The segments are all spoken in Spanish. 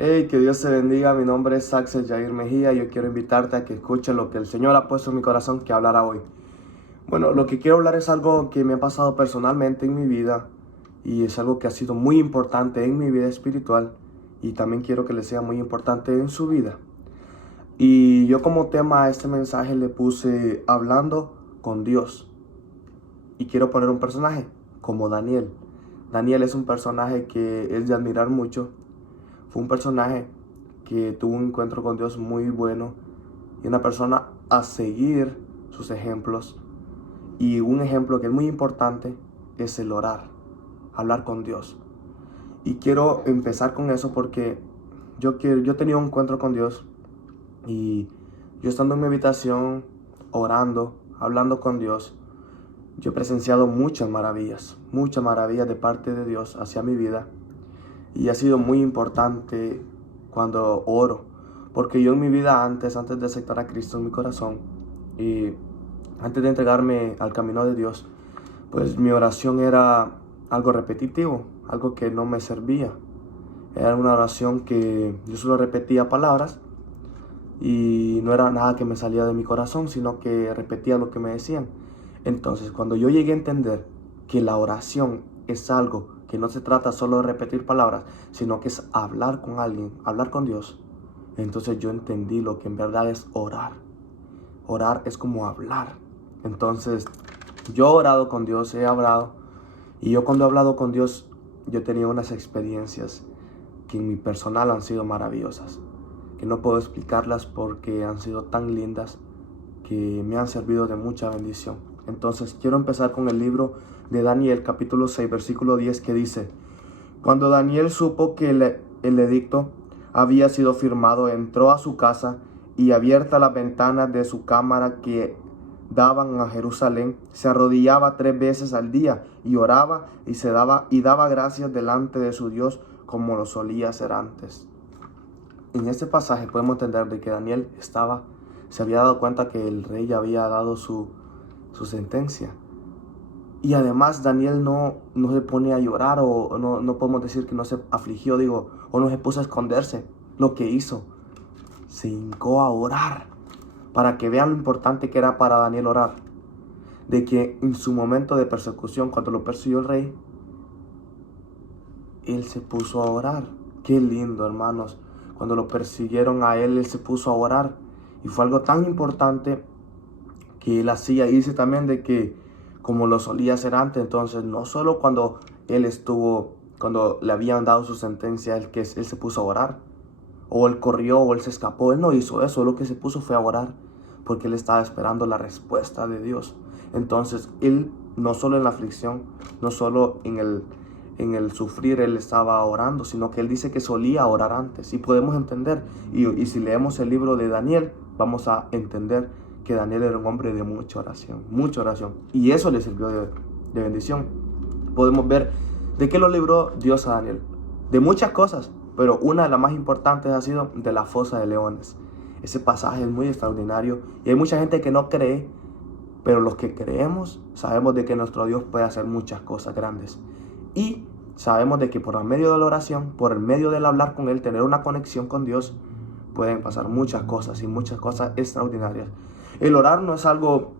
Hey, que Dios te bendiga. Mi nombre es Axel Jair Mejía. Yo quiero invitarte a que escuches lo que el Señor ha puesto en mi corazón que hablará hoy. Bueno, lo que quiero hablar es algo que me ha pasado personalmente en mi vida y es algo que ha sido muy importante en mi vida espiritual y también quiero que le sea muy importante en su vida. Y yo como tema a este mensaje le puse hablando con Dios y quiero poner un personaje como Daniel. Daniel es un personaje que es de admirar mucho. Fue un personaje que tuvo un encuentro con Dios muy bueno y una persona a seguir sus ejemplos. Y un ejemplo que es muy importante es el orar, hablar con Dios. Y quiero empezar con eso porque yo he tenido un encuentro con Dios y yo estando en mi habitación, orando, hablando con Dios, yo he presenciado muchas maravillas de parte de Dios hacia mi vida. Y ha sido muy importante cuando oro, porque yo en mi vida antes de aceptar a Cristo en mi corazón y antes de entregarme al camino de Dios, pues mi oración era algo repetitivo, algo que no me servía. Era una oración que yo solo repetía palabras y no era nada que me salía de mi corazón, sino que repetía lo que me decían. Entonces, cuando yo llegué a entender que la oración es algo que no se trata solo de repetir palabras, sino que es hablar con alguien, hablar con Dios, entonces yo entendí lo que en verdad es orar. Orar es como hablar. Entonces, yo he orado con Dios, he hablado, y yo cuando he hablado con Dios, yo he tenido unas experiencias que en mi personal han sido maravillosas, que no puedo explicarlas porque han sido tan lindas que me han servido de mucha bendición. Entonces quiero empezar con el libro de Daniel capítulo 6 versículo 10 que dice: Cuando Daniel supo que el edicto había sido firmado, entró a su casa y abierta las ventanas de su cámara que daban a Jerusalén, se arrodillaba 3 veces al día y oraba y daba gracias delante de su Dios como lo solía hacer antes. En este pasaje podemos entender de que Daniel se había dado cuenta que el rey ya había dado su sentencia. Y además Daniel no se pone a llorar o no podemos decir que no se afligió, o no se puso a esconderse. Lo que hizo, se hincó a orar, para que vean lo importante que era para Daniel orar. De que en su momento de persecución, cuando lo persiguió el rey, él se puso a orar. Qué lindo, hermanos. Cuando lo persiguieron a él se puso a orar. Y fue algo tan importante que él hacía. Y dice también de que como lo solía hacer antes, entonces no solo cuando cuando le habían dado su sentencia, él se puso a orar, o él corrió, o él se escapó. Él no hizo eso, lo que se puso fue a orar, porque él estaba esperando la respuesta de Dios. Entonces él no solo en la aflicción, no solo en el sufrir, él estaba orando, sino que él dice que solía orar antes. Y podemos entender, y si leemos el libro de Daniel, vamos a entender que Daniel era un hombre de mucha oración, y eso le sirvió de bendición. Podemos ver de qué lo libró Dios a Daniel, de muchas cosas, pero una de las más importantes ha sido de la fosa de leones. Ese pasaje es muy extraordinario y hay mucha gente que no cree, pero los que creemos sabemos de que nuestro Dios puede hacer muchas cosas grandes. Y sabemos de que por el medio de la oración, por el medio del hablar con Él, tener una conexión con Dios, pueden pasar muchas cosas y muchas cosas extraordinarias. El orar no es algo,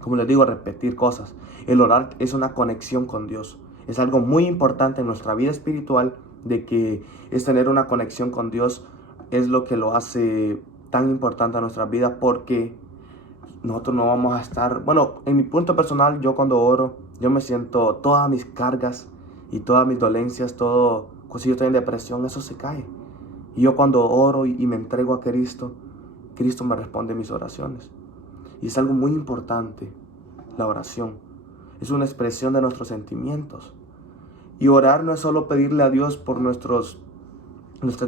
como les digo, repetir cosas. El orar es una conexión con Dios. Es algo muy importante en nuestra vida espiritual, de que es tener una conexión con Dios. Es lo que lo hace tan importante a nuestra vida, porque nosotros no vamos a estar, bueno, en mi punto personal, yo cuando oro, yo me siento todas mis cargas y todas mis dolencias, todo, si yo estoy en depresión, eso se cae. Y yo cuando oro y me entrego a Cristo, Cristo me responde mis oraciones. Y es algo muy importante, la oración. Es una expresión de nuestros sentimientos. Y orar no es solo pedirle a Dios por nuestras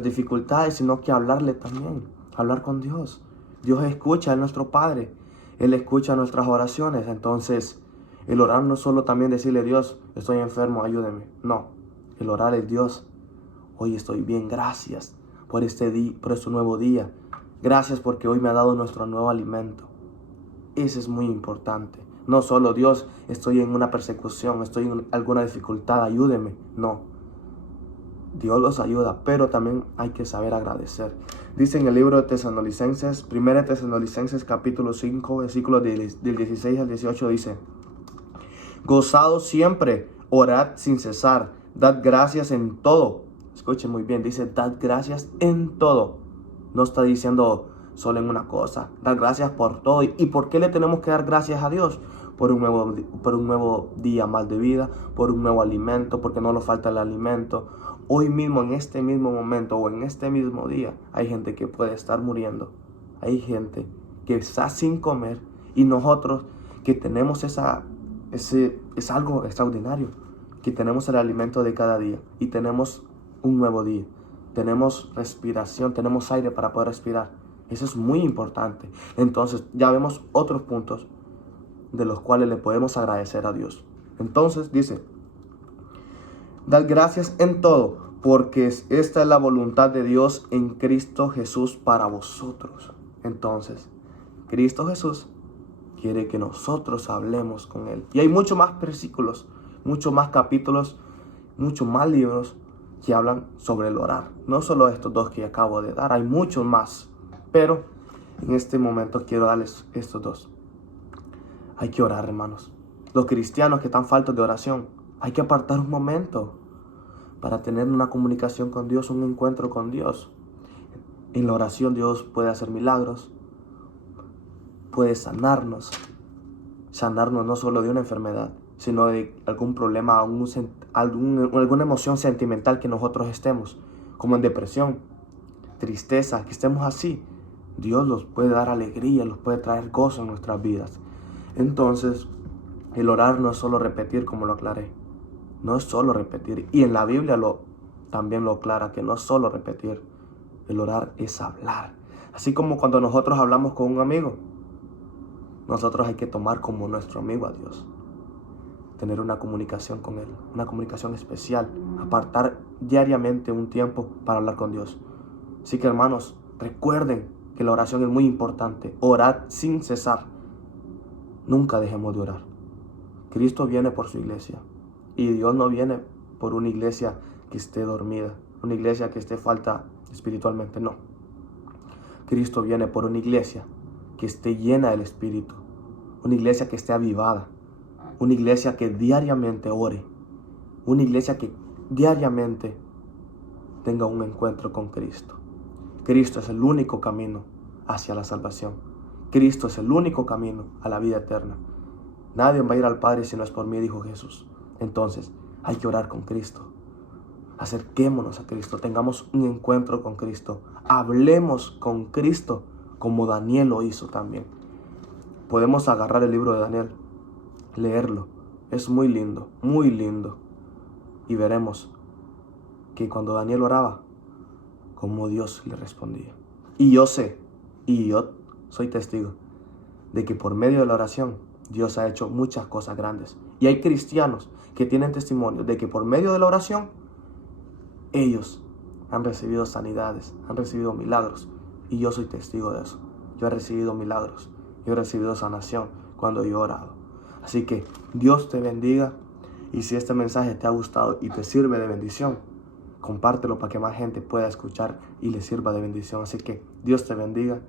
dificultades, sino que hablarle también, hablar con Dios. Dios escucha, es nuestro Padre. Él escucha nuestras oraciones. Entonces, el orar no es solo también decirle: Dios, estoy enfermo, ayúdeme. No, el orar es: Dios, hoy estoy bien, gracias por este nuevo día. Gracias porque hoy me ha dado nuestro nuevo alimento. Eso es muy importante. No solo: Dios, estoy en una persecución, estoy en alguna dificultad, ayúdeme. No. Dios los ayuda, pero también hay que saber agradecer. Dice en el libro de Tesalonicenses, 1 Tesalonicenses capítulo 5, versículos del 16 al 18, dice: gozaos siempre, orad sin cesar, dad gracias en todo. Escuchen muy bien, dice dad gracias en todo. No está diciendo solo en una cosa, dad gracias por todo. ¿Y por qué le tenemos que dar gracias a Dios? Por un nuevo día más de vida, por un nuevo alimento, porque no nos falta el alimento. Hoy mismo, en este mismo momento o en este mismo día, hay gente que puede estar muriendo. Hay gente que está sin comer, y nosotros que tenemos es algo extraordinario, que tenemos el alimento de cada día y tenemos un nuevo día. Tenemos respiración, tenemos aire para poder respirar. Eso es muy importante. Entonces ya vemos otros puntos de los cuales le podemos agradecer a Dios. Entonces dice: dad gracias en todo, porque esta es la voluntad de Dios en Cristo Jesús para vosotros. Entonces, Cristo Jesús quiere que nosotros hablemos con Él. Y hay muchos más versículos, muchos más capítulos, muchos más libros que hablan sobre el orar. No solo estos dos que acabo de dar, hay muchos más. Pero en este momento quiero darles estos dos. Hay que orar, hermanos. Los cristianos que están faltos de oración, hay que apartar un momento para tener una comunicación con Dios, un encuentro con Dios. En la oración Dios puede hacer milagros, puede sanarnos no solo de una enfermedad, sino de algún problema, alguna emoción sentimental que nosotros estemos, como en depresión, tristeza, que estemos así. Dios nos puede dar alegría, nos puede traer gozo en nuestras vidas. Entonces, el orar no es solo repetir, como lo aclaré. No es solo repetir. Y en la Biblia también lo aclara, que no es solo repetir. El orar es hablar. Así como cuando nosotros hablamos con un amigo, nosotros hay que tomar como nuestro amigo a Dios. Tener una comunicación con Él, una comunicación especial. Apartar diariamente un tiempo para hablar con Dios. Así que, hermanos, recuerden que la oración es muy importante. Orad sin cesar. Nunca dejemos de orar. Cristo viene por su iglesia. Y Dios no viene por una iglesia que esté dormida, una iglesia que esté falta espiritualmente, no. Cristo viene por una iglesia que esté llena del Espíritu, una iglesia que esté avivada, una iglesia que diariamente ore, una iglesia que diariamente tenga un encuentro con Cristo. Cristo es el único camino hacia la salvación. Cristo es el único camino a la vida eterna. Nadie va a ir al Padre si no es por mí, dijo Jesús. Entonces, hay que orar con Cristo. Acerquémonos a Cristo, tengamos un encuentro con Cristo. Hablemos con Cristo como Daniel lo hizo también. Podemos agarrar el libro de Daniel, leerlo. Es muy lindo, muy lindo. Y veremos que cuando Daniel oraba, como Dios le respondía. Y yo sé, y yo soy testigo, de que por medio de la oración, Dios ha hecho muchas cosas grandes. Y hay cristianos que tienen testimonio de que por medio de la oración, ellos han recibido sanidades, han recibido milagros. Y yo soy testigo de eso. Yo he recibido milagros, yo he recibido sanación cuando yo he orado. Así que Dios te bendiga. Y si este mensaje te ha gustado y te sirve de bendición, compártelo para que más gente pueda escuchar y le sirva de bendición. Así que Dios te bendiga.